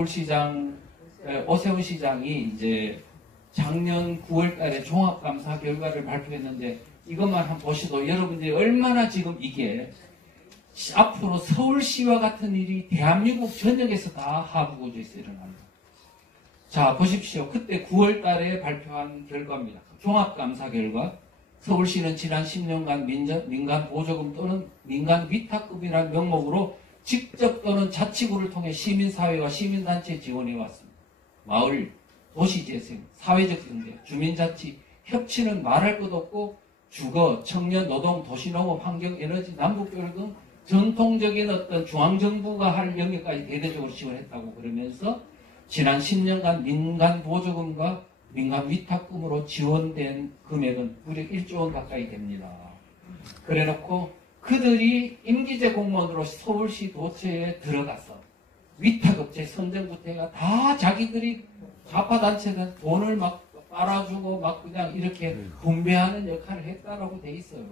서울시장 오세훈 시장이 이제 작년 9월 달에 종합감사 결과를 발표했는데 이것만 한번 보시도 여러분들이 얼마나 지금 이게 앞으로 서울시와 같은 일이 대한민국 전역에서 다 하부구조에서 일어납니다. 자, 보십시오. 그때 9월 달에 발표한 결과입니다. 종합감사 결과. 서울시는 지난 10년간 민간 보조금 또는 민간 위탁금이라는 명목으로 직접 또는 자치구를 통해 시민사회와 시민단체에 지원해 왔습니다. 마을, 도시재생, 사회적 경제, 주민자치, 협치는 말할 것 없고 주거, 청년, 노동, 도시농업, 환경, 에너지, 남북교육 등 전통적인 어떤 중앙정부가 할 영역까지 대대적으로 지원했다고 그러면서 지난 10년간 민간 보조금과 민간 위탁금으로 지원된 금액은 무려 1조 원 가까이 됩니다. 그래놓고 그들이 임기제 공무원으로 서울시 도처에 들어가서 위탁업체, 선정부태가 다 자기들이 좌파단체는 돈을 막 빨아주고 막 그냥 이렇게 분배하는 역할을 했다라고 돼 있어요.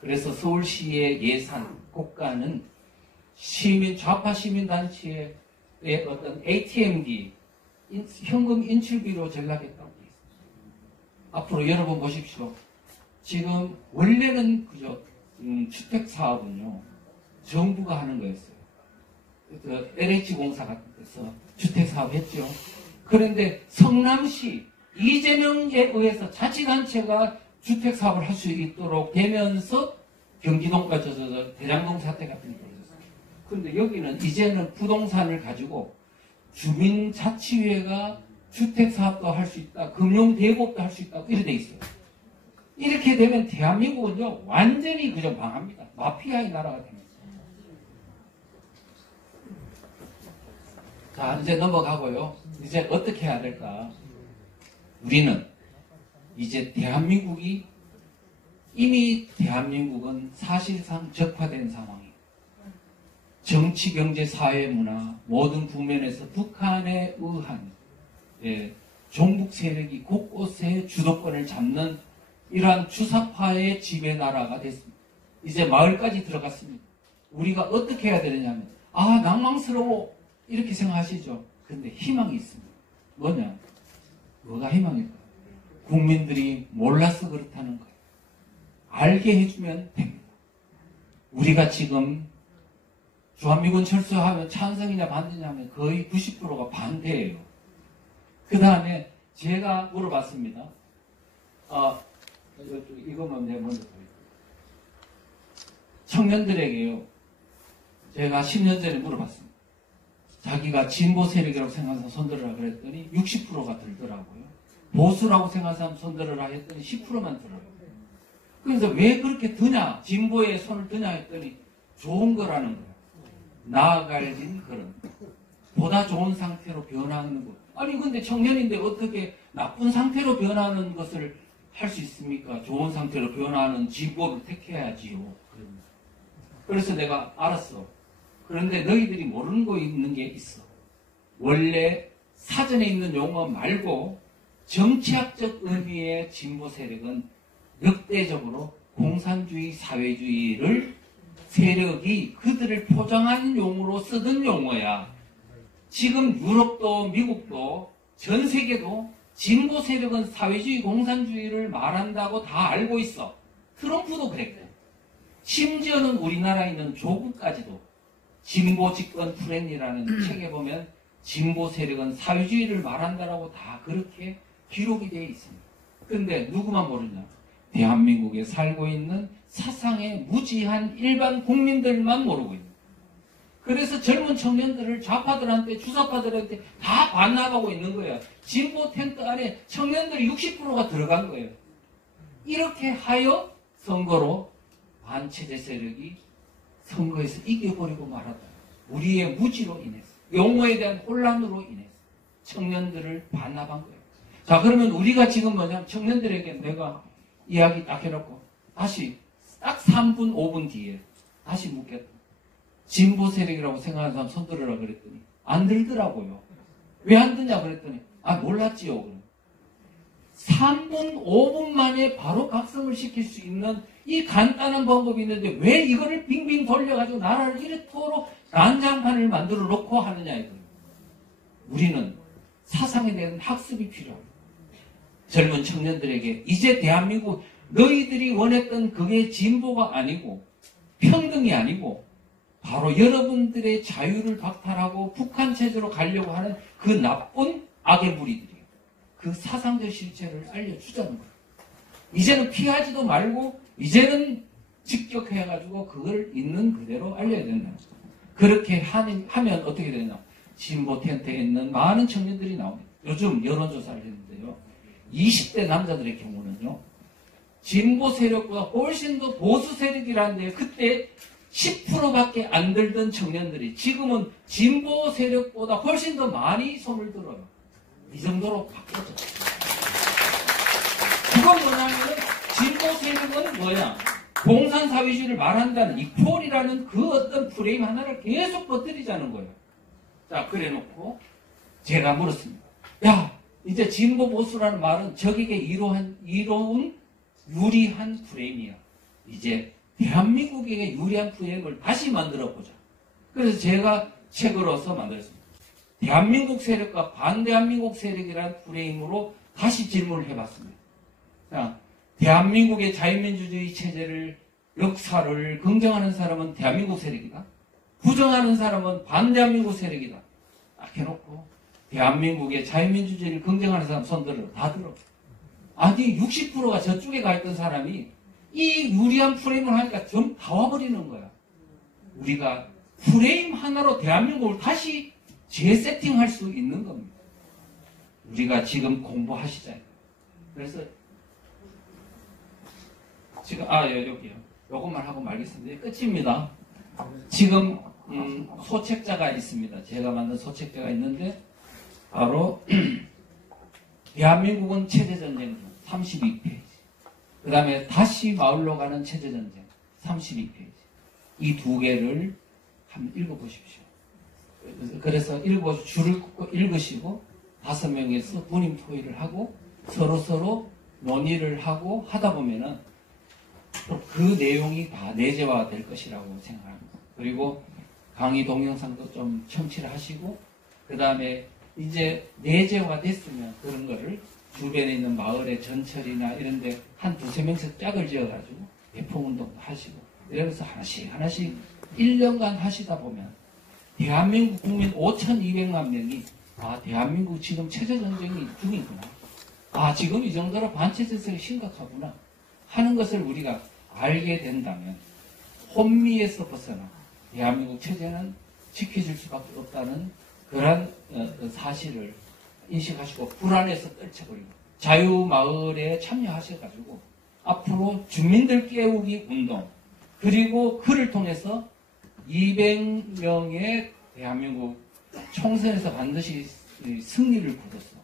그래서 서울시의 예산, 국가는 좌파 시민단체의 어떤 ATM기, 현금 인출비로 전락했다고 돼 있습니다. 앞으로 여러분 보십시오. 지금 원래는 그저 주택사업은요, 정부가 하는 거였어요. LH공사 같은 데서 주택사업 했죠. 그런데 성남시 이재명에 의해서 자치단체가 주택사업을 할 수 있도록 되면서 경기도가 대장동 사태 같은 게 벌어졌어요. 그런데 여기는 이제는 부동산을 가지고 주민자치회가 주택사업도 할 수 있다, 금융대국도 할 수 있다, 이렇게 돼 있어요. 이렇게 되면 대한민국은요, 완전히 그저 망합니다. 마피아의 나라가 됩니다. 자, 이제 넘어가고요. 이제 어떻게 해야 될까? 우리는 이제 이미 대한민국은 사실상 적화된 상황이에요. 정치, 경제, 사회, 문화 모든 국면에서 북한에 의한 종북 세력이 곳곳에 주도권을 잡는 이러한 주사파의 지배 나라가 됐습니다. 이제 마을까지 들어갔습니다. 우리가 어떻게 해야 되느냐면 낭망스러워 이렇게 생각하시죠. 근데 희망이 있습니다. 뭐가 희망일까요? 국민들이 몰라서 그렇다는 거예요. 알게 해주면 됩니다. 우리가 지금 주한미군 철수하면 찬성이냐 반대냐면 거의 90%가 반대예요. 그 다음에 제가 물어봤습니다. 이것만 내가 먼저 보여드릴게요. 청년들에게요, 제가 10년 전에 물어봤습니다. 자기가 진보 세력이라고 생각해서 손들으라 그랬더니 60%가 들더라고요. 보수라고 생각해서 손들으라 했더니 10%만 들어요. 그래서 왜 그렇게 드냐, 진보에 손을 드냐 했더니 좋은 거라는 거예요. 나아갈 긴 걸음. 보다 좋은 상태로 변하는 것. 아니 근데 청년인데 어떻게 나쁜 상태로 변하는 것을 할 수 있습니까? 좋은 상태로 변하는 진보를 택해야지요. 그래서 내가 알았어. 그런데 너희들이 모르는 거 있는 게 있어. 원래 사전에 있는 용어 말고 정치학적 의미의 진보 세력은 역대적으로 공산주의, 사회주의를 세력이 그들을 포장하는 용어로 쓰던 용어야. 지금 유럽도 미국도 전 세계도 진보 세력은 사회주의, 공산주의를 말한다고 다 알고 있어. 트럼프도 그랬고. 심지어는 우리나라에 있는 조국까지도 진보 집권 프렌이라는 책에 보면 진보 세력은 사회주의를 말한다라고 다 그렇게 기록이 되어 있습니다. 그런데 누구만 모르냐? 대한민국에 살고 있는 사상의 무지한 일반 국민들만 모르고 있는. 그래서 젊은 청년들을 좌파들한테, 주사파들한테 다 반납하고 있는 거예요. 진보 텐트 안에 청년들이 60%가 들어간 거예요. 이렇게 하여 선거로 반체제 세력이 선거에서 이겨버리고 말았다. 우리의 무지로 인해서, 용어에 대한 혼란으로 인해서 청년들을 반납한 거예요. 자, 그러면 우리가 지금 뭐냐면 청년들에게 내가 이야기 딱 해놓고 다시 딱 3분, 5분 뒤에 다시 묻겠다. 진보 세력이라고 생각하는 사람 손들으라 그랬더니 안 들더라고요. 왜 안 드냐 그랬더니 몰랐지요. 3분, 5분 만에 바로 각성을 시킬 수 있는 이 간단한 방법이 있는데 왜 이거를 빙빙 돌려가지고 나라를 이렇게 난장판을 만들어 놓고 하느냐 이거예요. 우리는 사상에 대한 학습이 필요합니다. 젊은 청년들에게 이제 대한민국 너희들이 원했던 그게 진보가 아니고 평등이 아니고 바로 여러분들의 자유를 박탈하고 북한 체제로 가려고 하는 그 나쁜 악의 무리들이에요. 그 사상적 실체를 알려주자는 거예요. 이제는 피하지도 말고 이제는 직격해가지고 그걸 있는 그대로 알려야 된다. 그렇게 하면 어떻게 되냐. 진보 텐트에 있는 많은 청년들이 나옵니다. 요즘 여론조사를 했는데요. 20대 남자들의 경우는요. 진보 세력보다 훨씬 더 보수 세력이라는데 그때 10%밖에 안 들던 청년들이 지금은 진보 세력보다 훨씬 더 많이 손을 들어요. 이 정도로 바뀌었죠. 그건 뭐냐면 진보 세력은 뭐야? 공산사회주의를 말한다는 이퀄이라는 그 어떤 프레임 하나를 계속 퍼뜨리자는 거예요. 자, 그래 놓고 제가 물었습니다. 야, 이제 진보 보수라는 말은 적에게 이로운 유리한 프레임이야. 이제 대한민국에게 유리한 프레임을 다시 만들어보자. 그래서 제가 책으로서 만들었습니다. 대한민국 세력과 반대한민국 세력이라는 프레임으로 다시 질문을 해봤습니다. 자, 대한민국의 자유민주주의 체제를 역사를 긍정하는 사람은 대한민국 세력이다. 부정하는 사람은 반대한민국 세력이다. 딱 해놓고 대한민국의 자유민주주의를 긍정하는 사람 손들어 다 들어. 아니 60%가 저쪽에 가 있던 사람이 이 유리한 프레임을 하니까 좀 다 와버리는 거야. 우리가 프레임 하나로 대한민국을 다시 재세팅할 수 있는 겁니다. 우리가 지금 공부하시잖아요. 그래서 지금 여기요. 요것만 하고 말겠습니다. 끝입니다. 지금 소책자가 있습니다. 제가 만든 소책자가 있는데 바로 대한민국은 체제전쟁 32페이지. 그 다음에 다시 마을로 가는 체제전쟁 32페이지. 이 두 개를 한번 읽어보십시오. 그래서 줄을 긋고 읽으시고 5명에서 분임 토의를 하고 서로 논의를 하고 하다 보면은 그 내용이 다 내재화 될 것이라고 생각합니다. 그리고 강의 동영상도 좀 청취를 하시고 그 다음에 이제 내재화 됐으면 그런 거를 주변에 있는 마을의 전철이나 이런 데 한 두세 명씩 짝을 지어가지고 대포운동도 하시고 이러면서 하나씩 1년간 하시다 보면 대한민국 국민 5,200만 명이 대한민국 지금 체제전쟁이 중이구나. 지금 이 정도로 반체제성이 심각하구나 하는 것을 우리가 알게 된다면 혼미에서 벗어나 대한민국 체제는 지켜질 수밖에 없다는 그런 사실을 인식하시고 불안에서 떨쳐버리고 자유마을에 참여하셔가지고 앞으로 주민들 깨우기 운동 그리고 그를 통해서 200명의 대한민국 총선에서 반드시 승리를 거뒀어.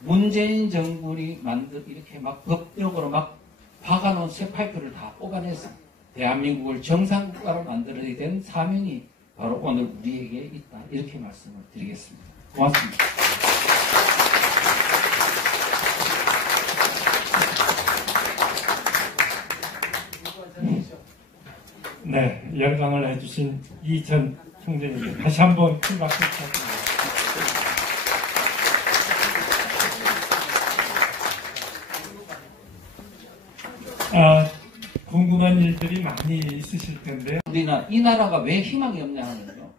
문재인 정부이 이렇게 막 법적으로 막 박아놓은 쇠파이프를 다 뽑아내서 대한민국을 정상국가로 만들어야 된 사명이 바로 오늘 우리에게 있다. 이렇게 말씀을 드리겠습니다. 고맙습니다. 네, 열강을 해주신 이전 총재님께 다시 한번 큰 박수 부탁드립니다. 궁금한 일들이 많이 있으실 텐데 우리나 이 나라가 왜 희망이 없냐 하면요.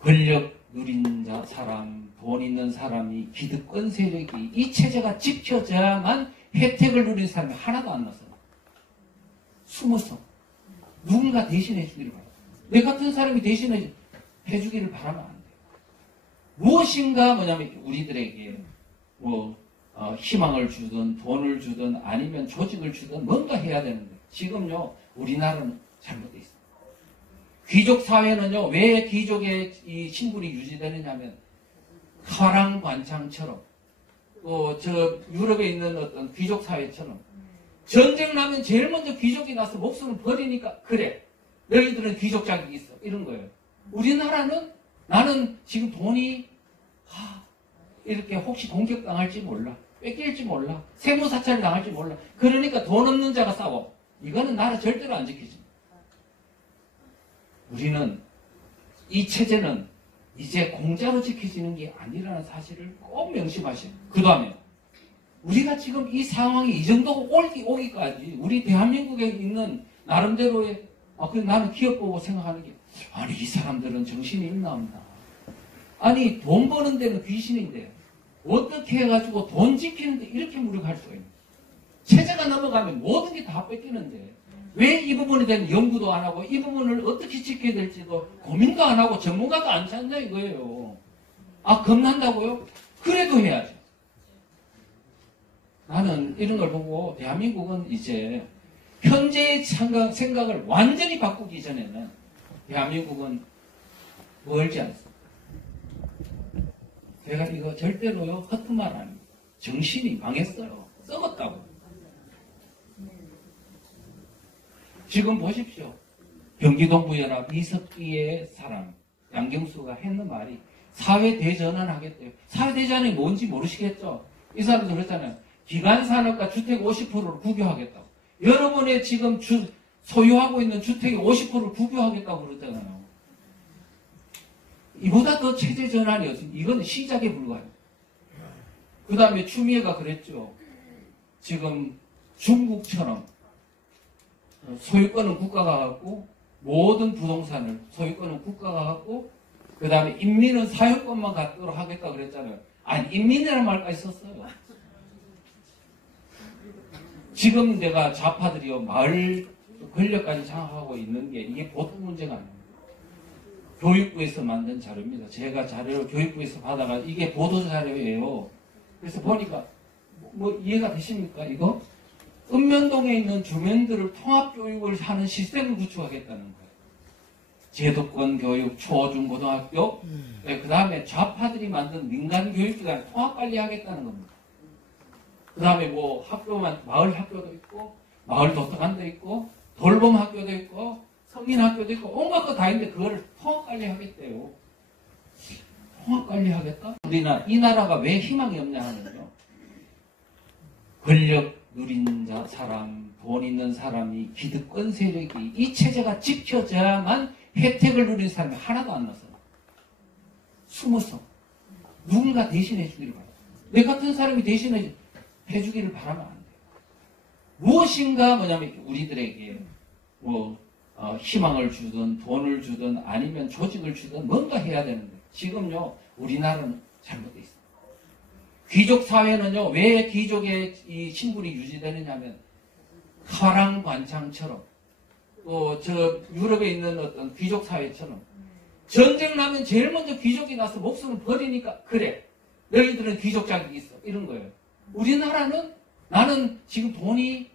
권력 누린 사람, 돈 있는 사람이 기득권 세력이 이 체제가 지켜져야만 혜택을 누린 사람이 하나도 안 나서 숨어서 누군가 대신해 주기를 바랍니다. 내 같은 사람이 대신해 주기를 바라면 안 돼요. 무엇인가 뭐냐면 우리들에게 희망을 주든 돈을 주든 아니면 조직을 주든 뭔가 해야 되는데 지금요 우리나라는 잘못되어 있습니다. 귀족 사회는요 왜 귀족의 이 신분이 유지되느냐면 화랑관창처럼 또 저 유럽에 있는 어떤 귀족 사회처럼 전쟁 나면 제일 먼저 귀족이 나서 목숨을 버리니까 그래 너희들은 귀족 자격이 있어 이런 거예요. 우리나라는 나는 지금 돈이 이렇게 혹시 공격당할지 몰라 뺏길지 몰라 세무사찰 당할지 몰라 그러니까 돈 없는 자가 싸워. 이거는 나라 절대로 안 지키지. 우리는 이 체제는 이제 공짜로 지켜지는 게 아니라는 사실을 꼭 명심하셔요. 그 다음에 우리가 지금 이 상황이 이 정도 오기까지 우리 대한민국에 있는 나름대로의 그래 나는 기업 보고 생각하는 게 아니 이 사람들은 정신이 있나 없나. 아니 돈 버는 데는 귀신인데 어떻게 해가지고 돈 지키는데 이렇게 무력할 수가 있냐. 체제가 넘어가면 모든 게 다 뺏기는데 왜 이 부분에 대한 연구도 안 하고 이 부분을 어떻게 지켜야 될지도 고민도 안 하고 전문가도 안 찾는다 이거예요. 겁난다고요? 그래도 해야죠. 나는 이런 걸 보고 대한민국은 이제 현재의 생각을 완전히 바꾸기 전에는 대한민국은 멀지 않습니다. 제가 이거 절대로요 허튼 말 아닙니다. 정신이 망했어요. 썩었다고. 지금 보십시오. 경기동부연합 이석기의 사람 양경수가 했는 말이 사회 대전환 하겠대요. 사회 대전환이 뭔지 모르시겠죠? 이 사람도 그랬잖아요. 기간산업과 주택 50%를 국유하겠다고. 여러분의 지금 소유하고 있는 주택의 50%를 국유하겠다고 그러잖아요. 이보다 더 체제 전환이 없습니다. 이건 시작에 불과해요. 그 다음에 추미애가 그랬죠. 지금 중국처럼 소유권은 국가가 갖고 모든 부동산을 소유권은 국가가 갖고 그 다음에 인민은 사유권만 갖도록 하겠다 그랬잖아요. 아니 인민이라는 말까지 썼어요. 지금 내가 좌파들이요 마을 권력까지 장악하고 있는 게 이게 보통 문제가 아닙니다. 교육부에서 만든 자료입니다. 제가 자료를 교육부에서 받아가 이게 보도 자료예요. 그래서 보니까 뭐 이해가 되십니까 이거? 읍면동에 있는 주민들을 통합교육을 하는 시스템을 구축하겠다는 거예요. 제도권 교육, 초, 중, 고등학교, 그 다음에 좌파들이 만든 민간교육기관 통합관리하겠다는 겁니다. 그 다음에 뭐 학교만, 마을 학교도 있고, 마을 도서관도 있고, 돌봄 학교도 있고, 성인 학교도 있고, 온갖 거 다 있는데 그거를 통합관리하겠대요. 통합관리하겠다? 이 나라가 왜 희망이 없냐 하면요. 권력 누린 사람, 돈 있는 사람이 기득권 세력이 이 체제가 지켜져야만 혜택을 누리는 사람이 하나도 안 나서 숨어서 누군가 대신해 주기를 바라요. 내 같은 사람이 대신해 주기를 바라면 안 돼요. 무엇인가 뭐냐면 우리들에게 희망을 주든 돈을 주든 아니면 조직을 주든 뭔가 해야 되는데 지금요 우리나라는 잘못되어 있어요. 귀족 사회는요, 왜 귀족의 이 신분이 유지되느냐면, 화랑관창처럼, 또, 유럽에 있는 어떤 귀족 사회처럼, 전쟁 나면 제일 먼저 귀족이 나서 목숨을 버리니까, 그래, 너희들은 귀족 자격이 있어. 이런 거예요. 우리나라는, 나는 지금 돈이,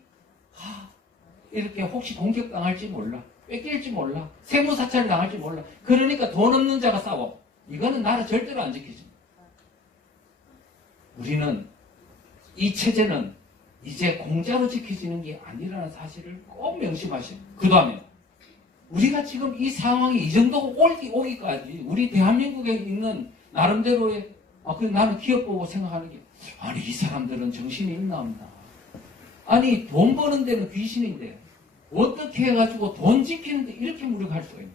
이렇게 혹시 공격당할지 몰라. 뺏길지 몰라. 세무사찰 당할지 몰라. 그러니까 돈 없는 자가 싸워. 이거는 나라 절대로 안 지켜집니다. 우리는 이 체제는 이제 공짜로 지켜지는 게 아니라는 사실을 꼭 명심하셔요. 그 다음에 우리가 지금 이 상황이 이 정도 오기까지 우리 대한민국에 있는 나름대로의 그래 나는 기업 보고 생각하는 게 아니 이 사람들은 정신이 있나 없나. 아니 돈 버는 데는 귀신인데 어떻게 해가지고 돈 지키는데 이렇게 무력할 수가 있냐.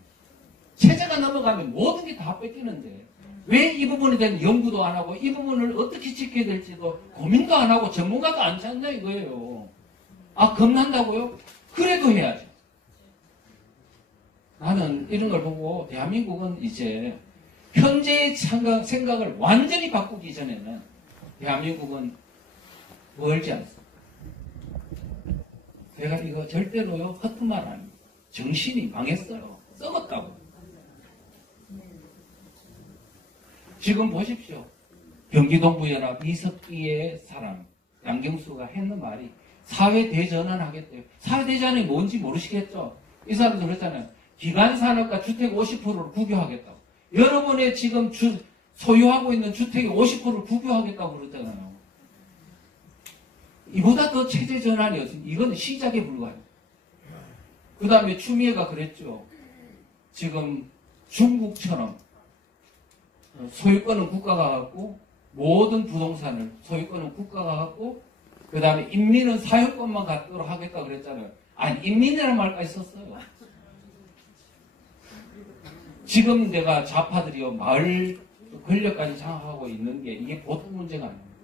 체제가 넘어가면 모든 게 다 뺏기는데 왜 이 부분에 대한 연구도 안 하고 이 부분을 어떻게 지켜야 될지도 고민도 안 하고 전문가도 안 찾는다 이거예요. 겁난다고요? 그래도 해야죠. 나는 이런 걸 보고 대한민국은 이제 현재의 생각을 완전히 바꾸기 전에는 대한민국은 멀지 않습니다. 제가 이거 절대로요 허튼 말 아닙니다. 정신이 망했어요. 썩었다고. 지금 보십시오. 경기동부연합 이석기의 사람 양경수가 했는 말이 사회 대전환 하겠대요. 사회 대전환이 뭔지 모르시겠죠? 이 사람도 그랬잖아요. 기간산업과 주택 50%를 국유하겠다고. 여러분의 지금 소유하고 있는 주택의 50%를 국유하겠다고 그러잖아요. 이보다 더 체제 전환이 없습니다. 이건 시작에 불과해요. 그 다음에 추미애가 그랬죠. 지금 중국처럼 소유권은 국가가 갖고 모든 부동산을 소유권은 국가가 갖고 그 다음에 인민은 사유권만 갖도록 하겠다 그랬잖아요. 아니 인민이라는 말까지 썼어요. 지금 내가 좌파들이요 마을 권력까지 장악하고 있는 게 이게 보통 문제가 아닙니다.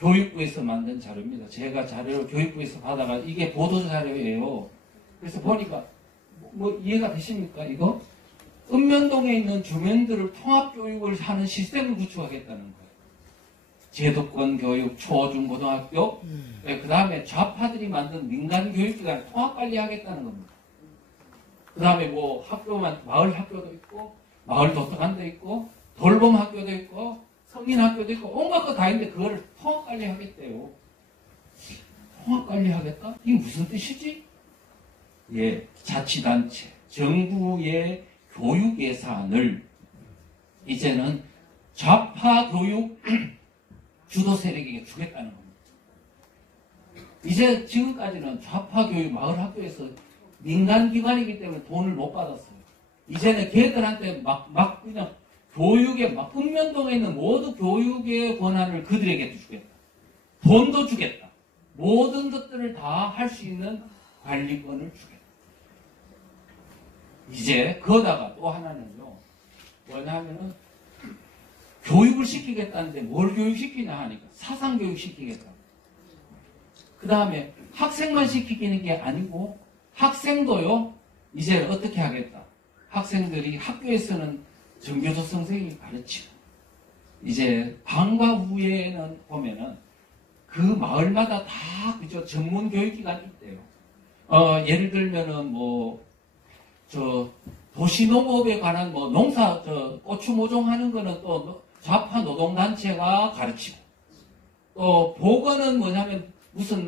교육부에서 만든 자료입니다. 제가 자료를 교육부에서 받아가 이게 보도 자료예요. 그래서 보니까 뭐 이해가 되십니까? 이거 읍면동에 있는 주민들을 통합교육을 하는 시스템을 구축하겠다는 거예요. 제도권 교육, 초, 중, 고등학교, 그 다음에 좌파들이 만든 민간 교육기관 통합관리하겠다는 겁니다. 그 다음에 뭐 학교만, 마을 학교도 있고, 마을 도서관도 있고, 돌봄 학교도 있고, 성인 학교도 있고, 온갖 거 다 있는데 그거를 통합관리하겠대요. 통합관리하겠다? 이게 무슨 뜻이지? 예, 자치단체, 정부의 교육 예산을 이제는 좌파 교육 주도 세력에게 주겠다는 겁니다. 이제 지금까지는 좌파 교육 마을 학교에서 민간기관이기 때문에 돈을 못 받았어요. 이제는 걔들한테 막 그냥 교육에 막 읍면동에 있는 모두 교육의 권한을 그들에게 주겠다. 돈도 주겠다. 모든 것들을 다 할 수 있는 관리권을 주겠다. 이제 거다가 또 하나는요. 뭐냐면은 교육을 시키겠다는데 뭘 교육시키냐 하니까 사상교육 시키겠다. 그 다음에 학생만 시키는 게 아니고 학생도요. 이제 어떻게 하겠다. 학생들이 학교에서는 정교조 선생님이 가르치고 이제 방과 후에는 보면은 그 마을마다 다 그저 전문 교육기관이 있대요. 예를 들면은 뭐 도시농업에 관한 뭐 농사 고추 모종하는 거는 또 좌파 노동단체가 가르치고 또 보건은 뭐냐면 무슨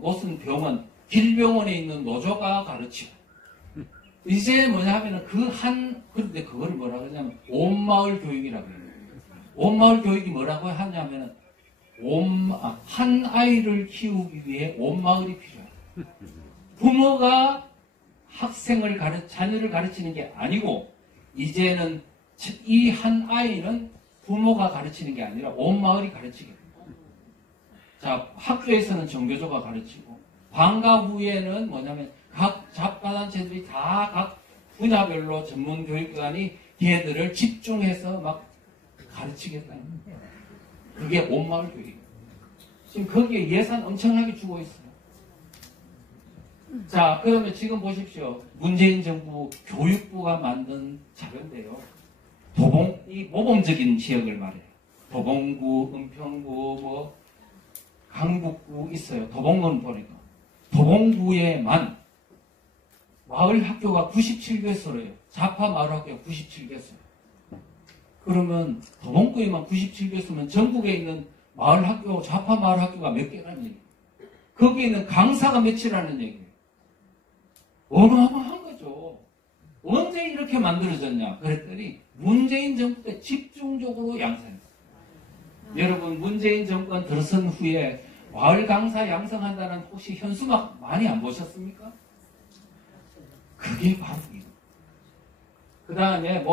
무슨 병원 길병원에 있는 노조가 가르치고 이제 뭐냐면은 그런데 그걸 뭐라 그러냐면 온마을 교육이라고 해요. 온마을 교육이 뭐라고 하냐면은 한 아이를 키우기 위해 온마을이 필요해요. 부모가 자녀를 가르치는 게 아니고 이제는 이 한 아이는 부모가 가르치는 게 아니라 온 마을이 가르치겠다. 자, 학교에서는 정교조가 가르치고 방과 후에는 뭐냐면 각 잡가단체들이 다 각 분야별로 전문 교육기관이 걔들을 집중해서 막 가르치겠다는 거예요. 그게 온 마을 교육이에요. 지금 거기에 예산 엄청나게 주고 있어요. 자, 그러면 지금 보십시오. 문재인 정부 교육부가 만든 자료인데요. 이 모범적인 지역을 말해요. 도봉구, 은평구, 강북구 있어요. 도봉구는 보니까. 도봉구에만 마을 학교가 97개소래요. 좌파 마을 학교가 97개소. 그러면 도봉구에만 97개소면 전국에 있는 마을 학교, 좌파 마을 학교가 몇 개라는 얘기예요. 거기에 있는 강사가 몇이라는 얘기예요. 어마어마한 거죠. 언제 이렇게 만들어졌냐 그랬더니 문재인 정부 때 집중적으로 양성했어요. 여러분 문재인 정권 들어선 후에 마을 강사 양성한다는 혹시 현수막 많이 안 보셨습니까? 그게 바로 이거. 그 다음에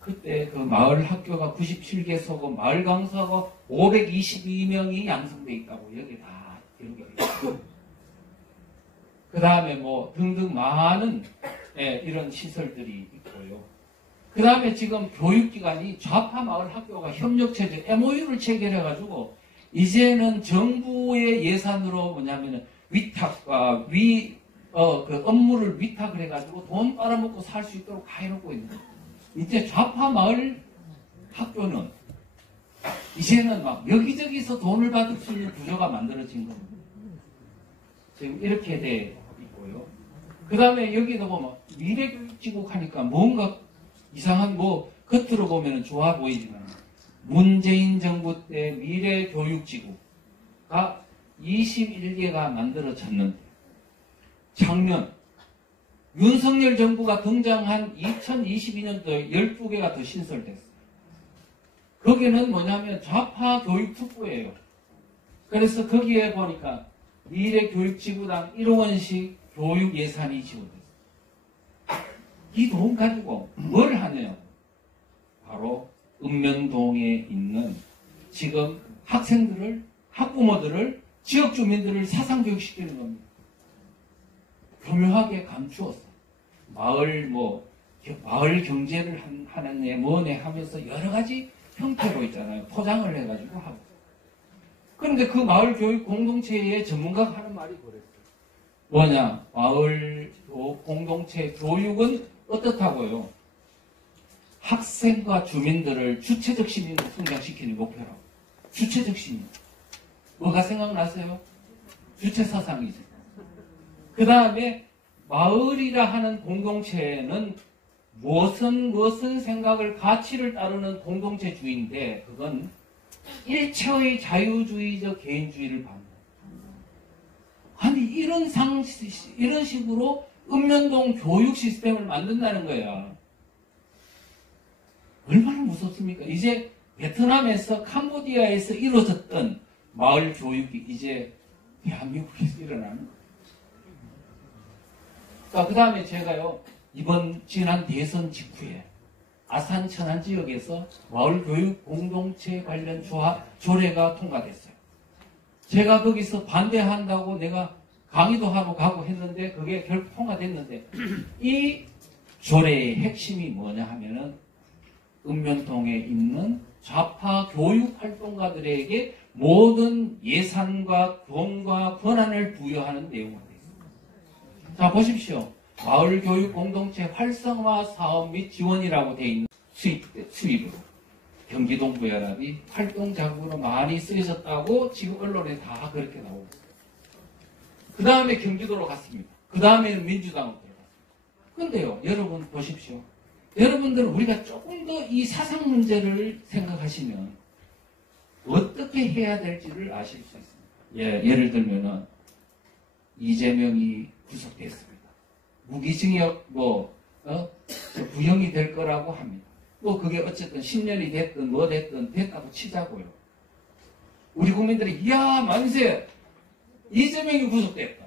그때 그 마을 학교가 97개소고 마을 강사가 522명이 양성돼 있다고 여기 다 기록이 있어요. 그 다음에 등등 많은 이런 시설들이 있고요. 그 다음에 지금 교육기관이 좌파 마을 학교가 협력체제 MOU를 체결해가지고 이제는 정부의 예산으로 뭐냐면은 위탁과 그 업무를 위탁을 해가지고 돈 빨아먹고 살 수 있도록 다 해놓고 있는 거예요. 이제 좌파 마을 학교는 이제는 막 여기저기서 돈을 받을 수 있는 구조가 만들어진 겁니다. 지금 이렇게 돼 있고요. 그 다음에 여기도 보면 미래교육지국 하니까 뭔가 이상한 겉으로 보면 좋아 보이지만 문재인 정부 때 미래교육지구가 21개가 만들어졌는데 작년 윤석열 정부가 등장한 2022년도에 12개가 더 신설됐어요. 거기는 뭐냐면 좌파 교육특구예요. 그래서 거기에 보니까 미래교육지구당 1억 원씩 교육 예산이 지원됐어요. 이 돈 가지고 뭘 하냐? 바로 읍면동에 있는 지금 학부모들을, 지역 주민들을 사상교육시키는 겁니다. 교묘하게 감추었어. 마을 마을 경제를 하는 애 뭐네 하면서 여러 가지 형태로 있잖아요. 포장을 해가지고 하고. 그런데 그 마을 교육 공동체의 전문가가 하는 말이 그랬어요. 뭐냐? 마을 공동체 교육은 어떻다고요? 학생과 주민들을 주체적 시민으로 성장시키는 목표라고. 주체적 시민. 뭐가 생각나세요? 주체 사상이죠. 그 다음에 마을이라 하는 공동체는 무슨 생각을 가치를 따르는 공동체주의인데 그건 일체의 자유주의적 개인주의를 반대. 아니 이런 식으로 읍면동 교육 시스템을 만든다는 거야. 얼마나 무섭습니까? 이제 베트남에서 캄보디아에서 이루어졌던 마을 교육이 이제 대한민국에서 일어나는 거예요. 자, 그 다음에 제가요, 지난 대선 직후에 아산 천안 지역에서 마을 교육 공동체 관련 조례가 통과됐어요. 제가 거기서 반대한다고 내가 강의도 하고 가고 했는데 그게 결국 통과됐는데 이 조례의 핵심이 뭐냐 하면은 읍면동에 있는 좌파 교육 활동가들에게 모든 예산과 돈과 권한을 부여하는 내용으로 되어 있습니다. 자, 보십시오. 마을교육 공동체 활성화 사업 및 지원이라고 되어 있는 수입으로 경기동부연합이 활동자금으로 많이 쓰여졌다고 지금 언론에 다 그렇게 나오고 있습니다. 그 다음에 경기도로 갔습니다. 그 다음에는 민주당으로 들어갔습니다. 그런데요, 여러분 보십시오. 여러분들 우리가 조금 더 이 사상 문제를 생각하시면 어떻게 해야 될지를 아실 수 있습니다. 예를 들면은 이재명이 구속됐습니다. 무기징역 구형이 될 거라고 합니다. 뭐 그게 어쨌든 10년이 됐든 뭐 됐든 됐다고 치자고요. 우리 국민들이 이야 만세 이재명이 구속됐다.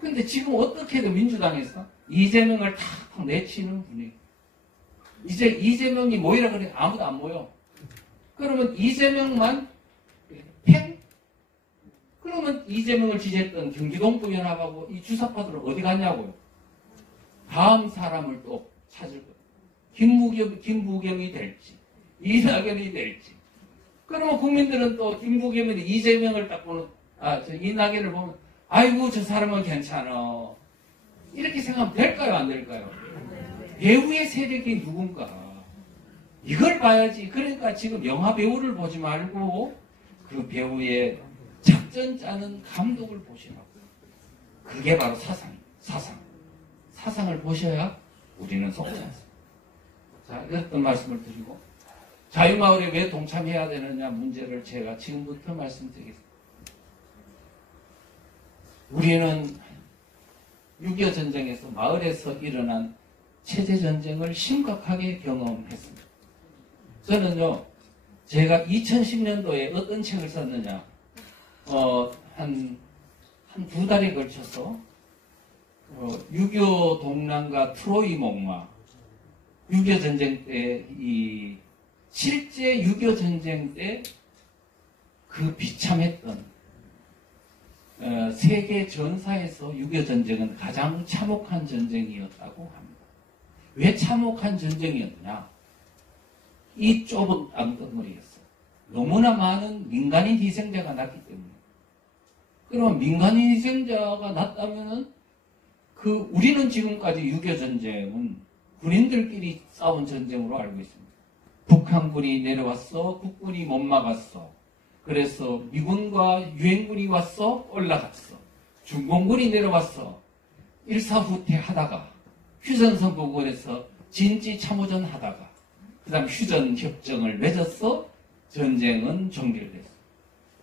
근데 지금 어떻게든 민주당에서 이재명을 탁 내치는 분위기. 이제 이재명이 모이라 그래 아무도 안 모여. 그러면 이재명만 팽? 그러면 이재명을 지지했던 경기동부연합하고 이 주사파들은 어디 갔냐고요. 다음 사람을 또 찾을 거예요. 김부겸이 될지 이낙연이 될지. 그러면 국민들은 또 김부겸이 이재명을 딱 보는 이낙연을 보면 아이고 저 사람은 괜찮아. 이렇게 생각하면 될까요 안 될까요? 배우의 세력이 누군가 이걸 봐야지. 그러니까 지금 영화 배우를 보지 말고 그 배우의 작전 짜는 감독을 보시라고. 그게 바로 사상을 보셔야 우리는 속지 않습니다. 자, 이랬던 말씀을 드리고 자유마을에 왜 동참해야 되느냐 문제를 제가 지금부터 말씀드리겠습니다. 우리는 6.25 전쟁에서 마을에서 일어난 체제전쟁을 심각하게 경험했습니다. 저는요, 제가 2010년도에 어떤 책을 썼느냐, 한 두 달에 걸쳐서 6.25 동란과 트로이 목마, 6.25 전쟁 때 실제 6.25 전쟁 때 그 비참했던 세계 전사에서 6.25 전쟁은 가장 참혹한 전쟁이었다고 합니다. 왜 참혹한 전쟁이었느냐? 이 좁은 땅덩어리였어요. 너무나 많은 민간인 희생자가 났기 때문에. 그러면 민간인 희생자가 났다면은 우리는 지금까지 6.25 전쟁은 군인들끼리 싸운 전쟁으로 알고 있습니다. 북한군이 내려왔어, 국군이 못 막았어. 그래서 미군과 유엔군이 왔어, 올라갔어. 중공군이 내려왔어, 일사후퇴 하다가 휴전선거구에서 진지 참호전 하다가 그 다음 휴전협정을 맺었어. 전쟁은 종결됐어.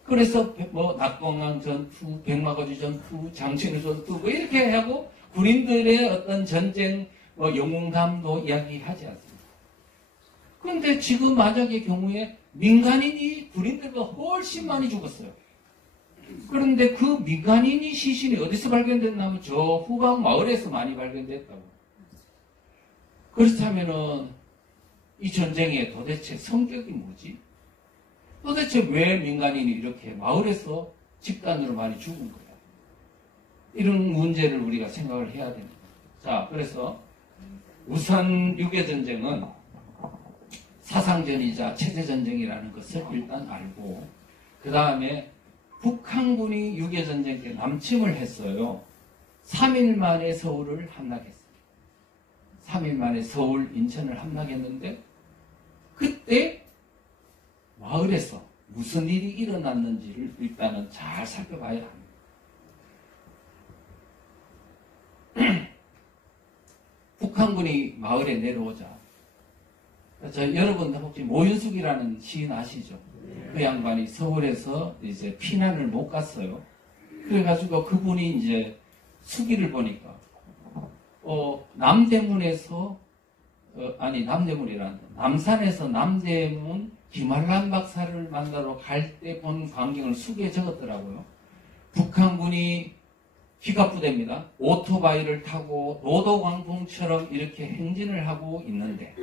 그래서 낙동강 전투, 백마거지 전투, 장신호 전투 이렇게 하고 군인들의 어떤 전쟁 영웅담도 이야기하지 않습니다. 그런데 지금 만약의 경우에 민간인이 군인들보다 훨씬 많이 죽었어요. 그런데 그 민간인이 시신이 어디서 발견됐냐면 저 후방 마을에서 많이 발견됐다고. 그렇다면은 이 전쟁의 도대체 성격이 뭐지? 도대체 왜 민간인이 이렇게 마을에서 집단으로 많이 죽은 거야? 이런 문제를 우리가 생각을 해야 됩니다. 자, 그래서 우선 6.25 전쟁은 사상전이자 체제전쟁이라는 것을 일단 알고, 그 다음에 북한군이 6.25 전쟁 때 남침을 했어요. 3일 만에 서울을 함락했어요. 3일 만에 서울, 인천을 함락했는데, 그때 마을에서 무슨 일이 일어났는지를 일단은 잘 살펴봐야 합니다. 북한군이 마을에 내려오자, 여러분들 혹시 모윤숙이라는 시인 아시죠? 그 양반이 서울에서 이제 피난을 못 갔어요. 그래가지고 그분이 이제 수기를 보니까, 남대문에서, 남산에서 남대문 김한란 박사를 만나러 갈 때 본 광경을 수기에 적었더라고요. 북한군이 기갑부대입니다. 오토바이를 타고 노도광풍처럼 이렇게 행진을 하고 있는데,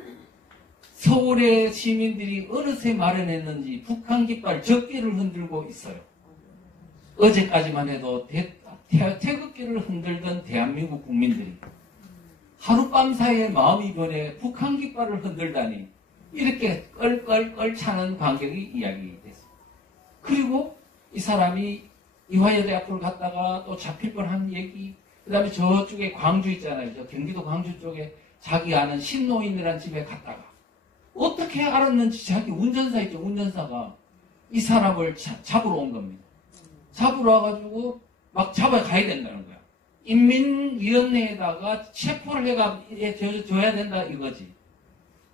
서울의 시민들이 어느새 마련했는지 북한 깃발 적기를 흔들고 있어요. 어제까지만 해도 태극기를 흔들던 대한민국 국민들이 하룻밤 사이에 마음이 변해 북한 깃발을 흔들다니, 이렇게 껄껄껄 차는 광경이 이야기됐습니다. 그리고 이 사람이 이화여대학교를 갔다가 또 잡힐 뻔한 얘기, 그 다음에 저쪽에 광주 있잖아요. 저 경기도 광주 쪽에 자기 아는 신노인이라는 집에 갔다가 어떻게 알았는지 자기 운전사 있죠. 운전사가 이 사람을 잡으러 온 겁니다. 잡으러 와가지고 막 잡아가야 된다는 거야. 인민위원회에다가 체포를 줘야 된다 이거지.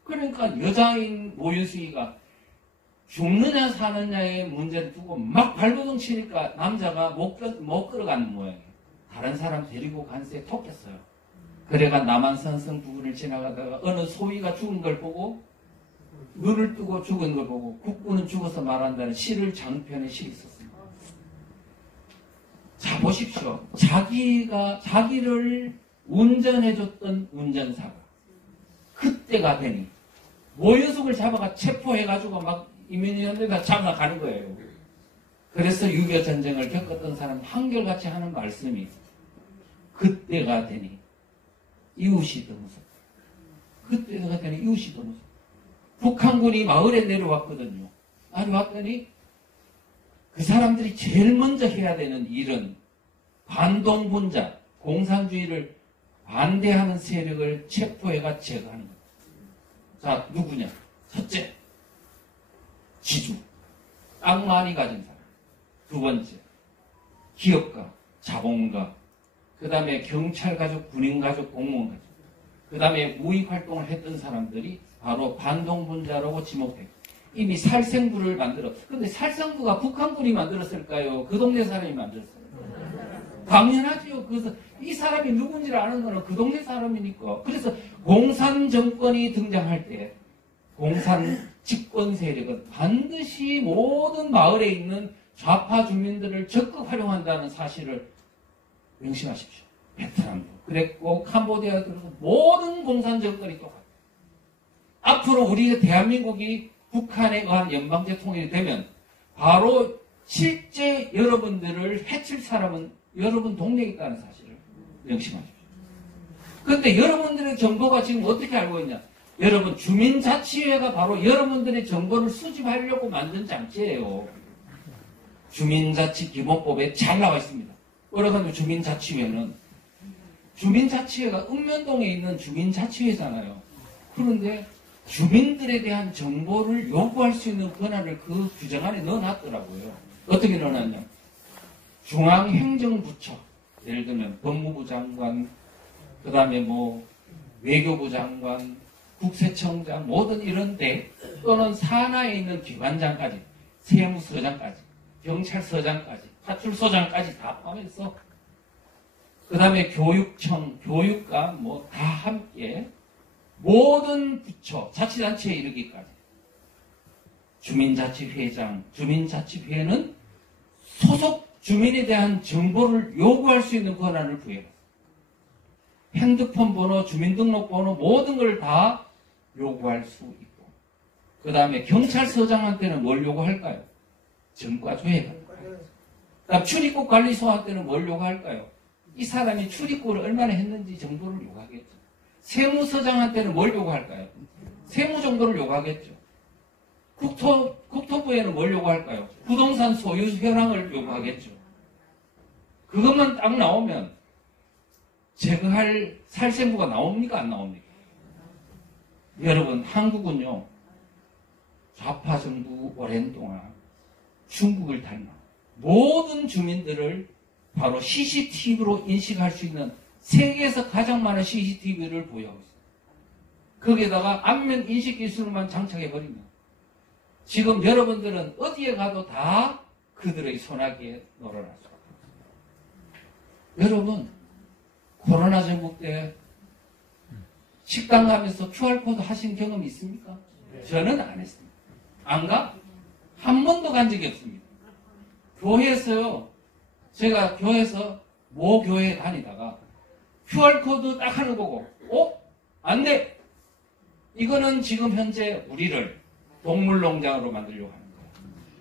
그러니까 여자인 모윤숙이가 죽느냐 사느냐의 문제를 두고 막 발버둥 치니까 남자가 못 끌어가는 모양이에요. 다른 사람 데리고 간새 토꼈어요. 그래가 남한산성 부근을 지나가다가 어느 소위가 죽은 걸 보고, 눈을 뜨고 죽은 걸 보고 국군은 죽어서 말한다는 시를 장편에 시를 썼습니다. 자, 보십시오. 자기를 운전해줬던 운전사가 그때가 되니 모윤숙을 잡아가 체포해가지고 막 인민위원회가 잡아가는 거예요. 그래서 6.25 전쟁을 겪었던 사람 한결같이 하는 말씀이, 그때가 되니 이웃이 더 무섭다. 그때가 되니 이웃이 더 무섭다. 북한군이 마을에 내려왔거든요. 내려왔더니 그 사람들이 제일 먼저 해야 되는 일은 반동분자, 공산주의를 반대하는 세력을 체포해가 제거하는 겁니다. 자, 누구냐? 첫째, 지주, 땅 많이 가진 사람. 두 번째, 기업가, 자본가. 그 다음에 경찰 가족, 군인 가족, 공무원 가족. 그 다음에 우익활동을 했던 사람들이 바로 반동분자라고 지목돼요. 이미 살생부를 만들어. 근데 살생부가 북한군이 만들었을까요? 그 동네 사람이 만들었어요. 당연하죠. 그래서 이 사람이 누군지를 아는 거는 그 동네 사람이니까. 그래서 공산 정권이 등장할 때 공산 집권 세력은 반드시 모든 마을에 있는 좌파 주민들을 적극 활용한다는 사실을 명심하십시오. 베트남도 그랬고 캄보디아도 그렇고 모든 공산 정권이 똑같아요. 앞으로 우리 대한민국이 북한에 의한 연방제 통일이 되면 바로 실제 여러분들을 해칠 사람은 여러분 동네에 있다는 사실을 명심하십시오. 그런데 여러분들의 정보가 지금 어떻게 알고 있냐? 여러분 주민자치회가 바로 여러분들의 정보를 수집하려고 만든 장치예요. 주민자치기본법에 잘 나와 있습니다. 뭐라고 주민자치회는 주민자치회가 읍면동에 있는 주민자치회잖아요. 그런데 주민들에 대한 정보를 요구할 수 있는 권한을 그 규정 안에 넣어놨더라고요. 어떻게 넣어놨냐? 중앙행정부처, 예를 들면 법무부 장관, 그 다음에 뭐 외교부 장관, 국세청장, 모든 이런데 또는 산하에 있는 기관장까지, 세무서장까지, 경찰서장까지, 파출소장까지 다 포함해서 그 다음에 교육청, 교육감 뭐 다 함께 모든 부처, 자치단체에 이르기까지 주민자치회장, 주민자치회는 소속 주민에 대한 정보를 요구할 수 있는 권한을 부여했습니다. 핸드폰 번호, 주민등록번호 모든 걸 다 요구할 수 있고 그 다음에 경찰서장한테는 뭘 요구할까요? 전과조회가. 그다음 출입국 관리소한테는 뭘 요구할까요? 이 사람이 출입국을 얼마나 했는지 정보를 요구하겠죠. 세무서장한테는 뭘 요구할까요? 세무정보를 요구하겠죠. 국토부에는 뭘 요구할까요? 부동산 소유 현황을 요구하겠죠. 그것만 딱 나오면 제거할 살생부가 나옵니까? 안 나옵니까? 여러분, 한국은요, 좌파 정부 오랜 동안 중국을 닮아 모든 주민들을 바로 CCTV로 인식할 수 있는 세계에서 가장 많은 CCTV를 보유하고 있습니다. 거기에다가 안면 인식 기술만 장착해버리면 지금 여러분들은 어디에 가도 다 그들의 손아귀에 놀아날 수가 없습니다. 여러분, 코로나 전국 때 식당 가면서 QR코드 하신 경험 있습니까? 저는 안 했습니다. 안 가? 한 번도 간 적이 없습니다. 교회에서요, 제가 교회에서 모 교회에 다니다가 QR코드 딱 하는 거고, 안 돼! 이거는 지금 현재 우리를 동물농장으로 만들려고 하는 거예요.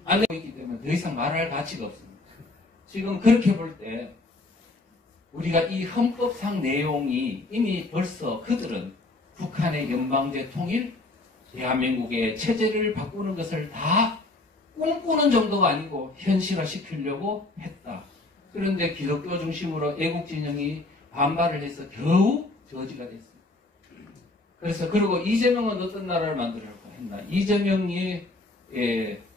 안 되고 있기 때문에 더 이상 말할 가치가 없습니다. 지금 그렇게 볼 때 우리가 이 헌법상 내용이 이미 벌써 그들은 북한의 연방제 통일, 대한민국의 체제를 바꾸는 것을 다 꿈꾸는 정도가 아니고 현실화시키려고 했다. 그런데 기독교 중심으로 애국 진영이 반발을 해서 겨우 저지가 됐습니다. 그래서 그리고 이재명은 어떤 나라를 만들려고 했나? 이재명이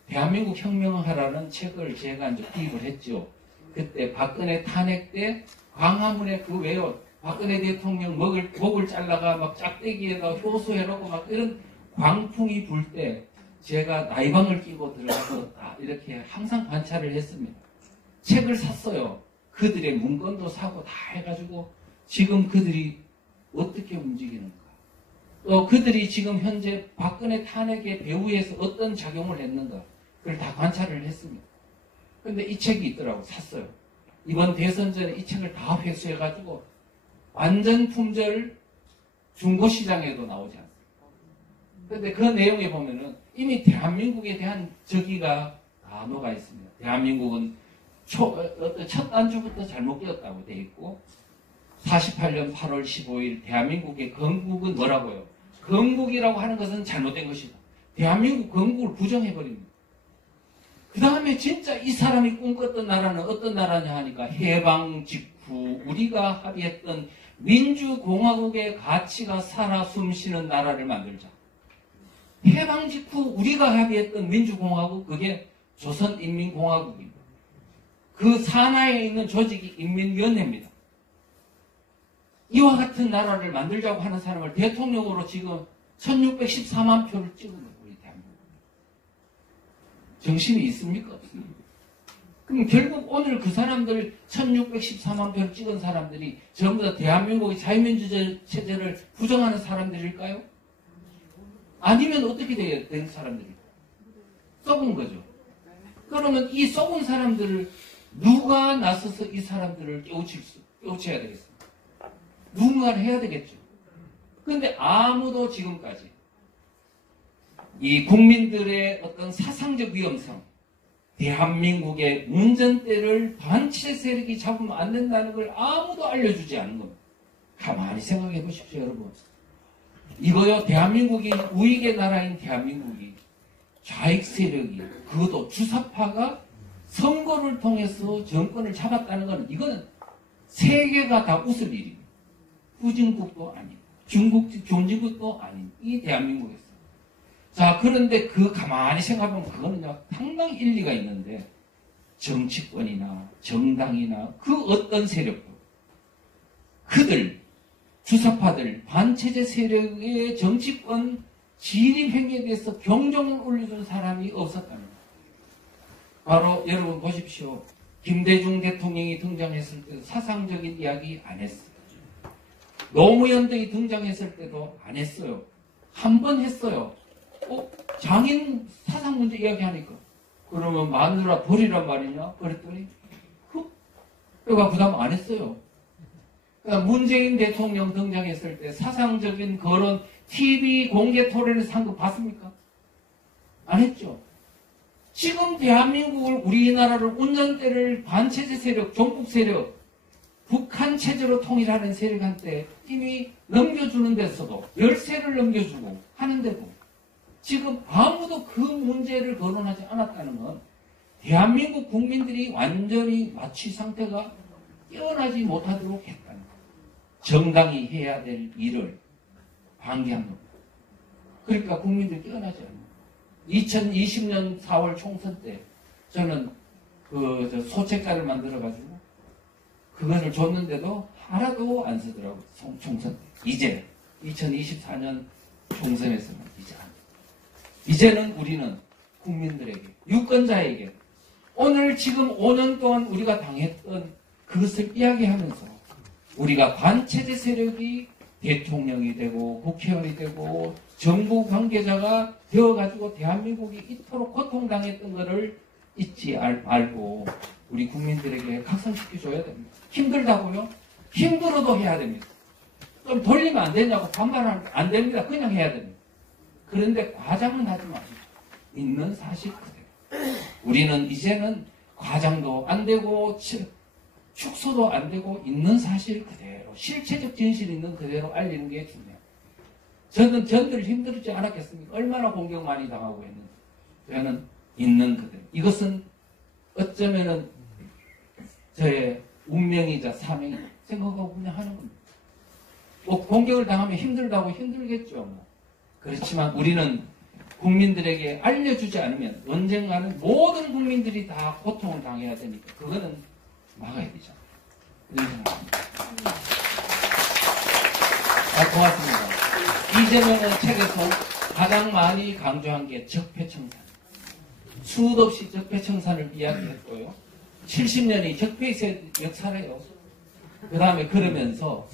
대한민국 혁명하라는 책을 제가 이제 구입을 했죠. 그때 박근혜 탄핵 때 광화문에 그 외요 박근혜 대통령 목을 잘라가 막 짝대기에다 효소해놓고 막 이런 광풍이 불 때 제가 나이방을 끼고 들어가서 다 이렇게 항상 관찰을 했습니다. 책을 샀어요. 그들의 문건도 사고 다 해가지고 지금 그들이 어떻게 움직이는가. 또 그들이 지금 현재 박근혜 탄핵의 배후에서 어떤 작용을 했는가. 그걸 다 관찰을 했습니다. 근데 이 책이 있더라고. 샀어요. 이번 대선 전에 이 책을 다 회수해가지고 완전 품절 중고시장에도 나오지 않습니다. 근데 그 내용에 보면은 이미 대한민국에 대한 적의가 다 녹아 있습니다. 대한민국은 첫 단추부터 잘못 끼었다고 돼 있고 48년 8월 15일 대한민국의 건국은 뭐라고요? 건국이라고 하는 것은 잘못된 것이다. 대한민국 건국을 부정해버립니다. 그 다음에 진짜 이 사람이 꿈꿨던 나라는 어떤 나라냐 하니까 해방 직후 우리가 합의했던 민주공화국의 가치가 살아 숨쉬는 나라를 만들자. 해방 직후 우리가 합의했던 민주공화국 그게 조선인민공화국입니다. 그 산하에 있는 조직이 인민위원회입니다. 이와 같은 나라를 만들자고 하는 사람을 대통령으로 지금 1614만 표를 찍은 거예요. 우리 대한민국. 정신이 있습니까? 없습니까? 그럼 결국 오늘 그 사람들 1614만 표를 찍은 사람들이 전부 다 대한민국의 자유민주주의 체제를 부정하는 사람들일까요? 아니면 어떻게 되는 사람들일까요? 썩은 거죠. 그러면 이 썩은 사람들을 누가 나서서 이 사람들을 깨우쳐야 되겠습니까? 누군가를 해야 되겠죠. 그런데 아무도 지금까지 이 국민들의 어떤 사상적 위험성, 대한민국의 운전대를 반체 세력이 잡으면 안 된다는 걸 아무도 알려주지 않는 겁니다. 가만히 생각해 보십시오, 여러분. 이거요, 대한민국이 우익의 나라인 대한민국이 좌익 세력이 그것도 주사파가 선거를 통해서 정권을 잡았다는 것은 이거는 세계가 다 웃을 일입니다. 후진국도 아니고 중진국도 아닌 이 대한민국에서. 자, 그런데 그 가만히 생각하면 그거는요 상당히 일리가 있는데 정치권이나 정당이나 그 어떤 세력도 그들 주사파들 반체제 세력의 정치권 진입 행위에 대해서 경종을 울려준 사람이 없었답니다. 바로 여러분 보십시오. 김대중 대통령이 등장했을 때 사상적인 이야기 안 했어요. 노무현 등이 등장했을 때도 안 했어요. 한 번 했어요. 장인 사상 문제 이야기하니까 그러면 마누라 버리란 말이냐? 그랬더니 그가 그 다음 안 했어요. 그러니까 문재인 대통령 등장했을 때 사상적인 그런 TV 공개 토론에서 상급 받습니까? 안 했죠. 지금 대한민국을 우리나라를 운전대를 반체제 세력, 종북 세력 북한 체제로 통일하는 세력한테 이미 넘겨주는 데서도 열세를 넘겨주고 하는데도 지금 아무도 그 문제를 거론하지 않았다는 건 대한민국 국민들이 완전히 마취 상태가 깨어나지 못하도록 했다는 것. 정당이 해야 될 일을 방기한 겁니다. 그러니까 국민들이 깨어나지 않아요. 2020년 4월 총선 때 저는 소책자를 만들어가지고 그것을 줬는데도 하나도 안 쓰더라고요. 총선 때. 이제 2024년 총선에서는 이제 안 돼요. 이제는 우리는 국민들에게, 유권자에게 오늘 지금 5년 동안 우리가 당했던 그것을 이야기하면서 우리가 반체제 세력이 대통령이 되고 국회의원이 되고 정부 관계자가 되어가지고 대한민국이 이토록 고통당했던 것을 잊지 말고 우리 국민들에게 각성시켜줘야 됩니다. 힘들다고요? 힘들어도 해야 됩니다. 좀 돌리면 안 되냐고 반발하면 안 됩니다. 그냥 해야 됩니다. 그런데 과장은 하지 마시고 있는 사실 그대로. 우리는 이제는 과장도 안 되고 축소도 안 되고 있는 사실 그대로 실체적 진실 있는 그대로 알리는 게 중요해요. 저는 전들 힘들지 않았겠습니까? 얼마나 공격 많이 당하고 했는데 저는 있는 그대로. 이것은 어쩌면은 저의 운명이자 사명이 생각하고 그냥 하는 겁니다. 뭐 공격을 당하면 힘들다고 힘들겠죠. 뭐. 그렇지만 우리는 국민들에게 알려주지 않으면 언젠가는 모든 국민들이 다 고통을 당해야 되니까 그거는 막아야 되잖아요. 이런 생각입니다. 고맙습니다. 이재명은 책에서 가장 많이 강조한 게 적폐청산. 수도 없이 적폐청산을 이야기했고요. 70년이 적폐의 역사래요. 그 다음에 그러면서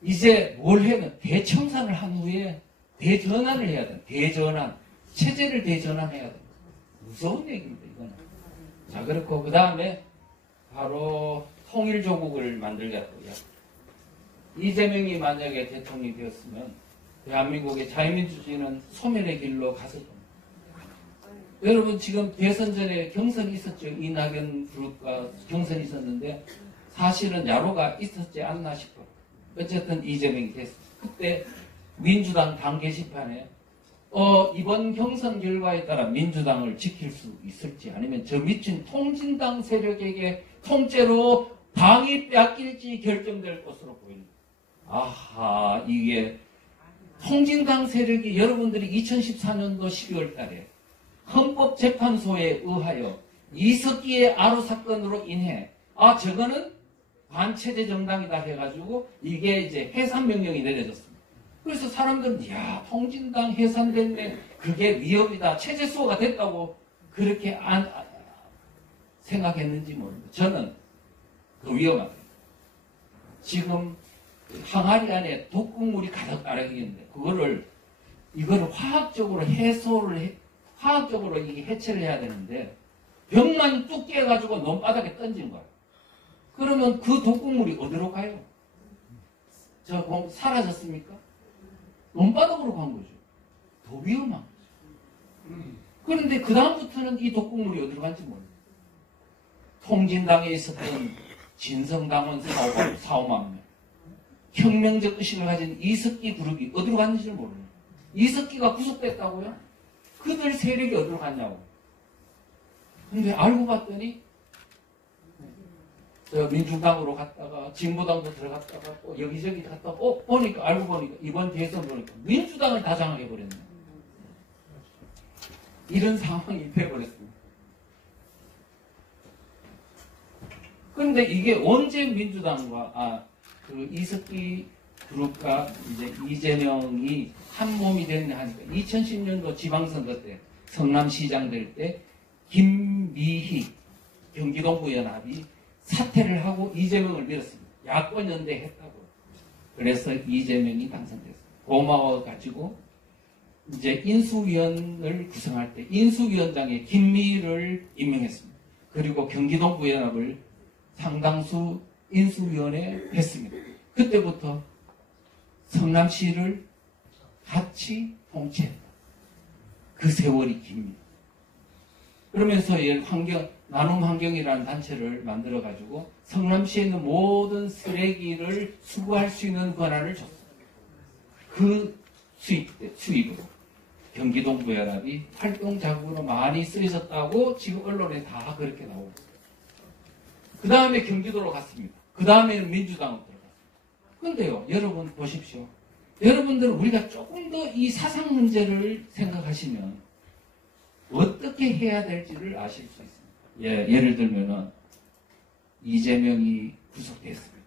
이제 뭘 해면 대청산을 한 후에 대전환을 해야 돼. 대전환. 체제를 대전환해야 돼. 무서운 얘기입니다, 이거는. 자, 그렇고, 그 다음에 바로 통일조국을 만들겠고요. 이재명이 만약에 대통령이 되었으면 대한민국의 자유민주주의는 소멸의 길로 갔을 겁니다. 여러분, 지금 대선 전에 경선이 있었죠. 이낙연 그룹과 경선이 있었는데 사실은 야로가 있었지 않나 싶어요. 어쨌든 이재명이 됐어요. 그때 민주당 당 게시판에 이번 경선 결과에 따라 민주당을 지킬 수 있을지 아니면 저 미친 통진당 세력에게 통째로 당이 뺏길지 결정될 것으로 보입니다. 아하, 이게 통진당 세력이 여러분들이 2014년도 12월 달에 헌법재판소에 의하여 이석기의 아로 사건으로 인해 저거는 반체제 정당이다 해가지고 이게 이제 해산명령이 내려졌습니다. 그래서 사람들은 통진당 해산됐네, 그게 위협이다, 체제 수호가 됐다고 그렇게 생각했는지 모릅니다. 저는 그 위험합니다. 지금 항아리 안에 독극물이 가득 알아있는데 이거를 화학적으로 화학적으로 이게 해체를 해야 되는데 벽만 뚝 깨가지고 논바닥에 던진 거예요. 그러면 그 독극물이 어디로 가요? 사라졌습니까? 논바닥으로 간 거죠. 더 위험한 거죠. 그런데 그 다음부터는 이 독극물이 어디로 간지 모릅니다. 통진당에 있었던 진성당원 4-5만 명, 혁명적 의식을 가진 이석기 그룹이 어디로 갔는지를 모릅니다. 이석기가 구속됐다고요? 그들 세력이 어디로 갔냐고. 근데 알고 봤더니 민중당으로 갔다가 진보당도 들어갔다가 또 여기저기 갔다가 알고 보니까 이번 대선 보니까 민주당을 다 장악해버렸네. 이런 상황이 돼버렸습니다. 그런데 이게 언제 민주당과 그 이석기 그룹과 이제 이재명이 한 몸이 됐냐 하니까 2010년도 지방선거 때 성남시장 될 때 김미희 경기동부연합이 사퇴를 하고 이재명을 밀었습니다. 야권 연대했다고. 그래서 이재명이 당선됐습니다. 고마워가지고 이제 인수위원을 구성할 때 인수위원장에 김미희를 임명했습니다. 그리고 경기동부연합을 상당수 인수위원회 했습니다. 그때부터 성남시를 같이 통치했다. 그 세월이 깁니다. 그러면서 나눔 환경이라는 단체를 만들어가지고 성남시에 있는 모든 쓰레기를 수거할 수 있는 권한을 줬어요. 그 수입으로 경기동부연합이 활동 자금으로 많이 쓰여졌다고 지금 언론에 다 그렇게 나오고 있어요. 그 다음에 경기도로 갔습니다. 그 다음에는 민주당으로 들어갔어요. 그런데요, 여러분 보십시오. 여러분들 우리가 조금 더 이 사상 문제를 생각하시면 어떻게 해야 될지를 아실 수 있습니다. 예를 들면은 이재명이 구속됐습니다.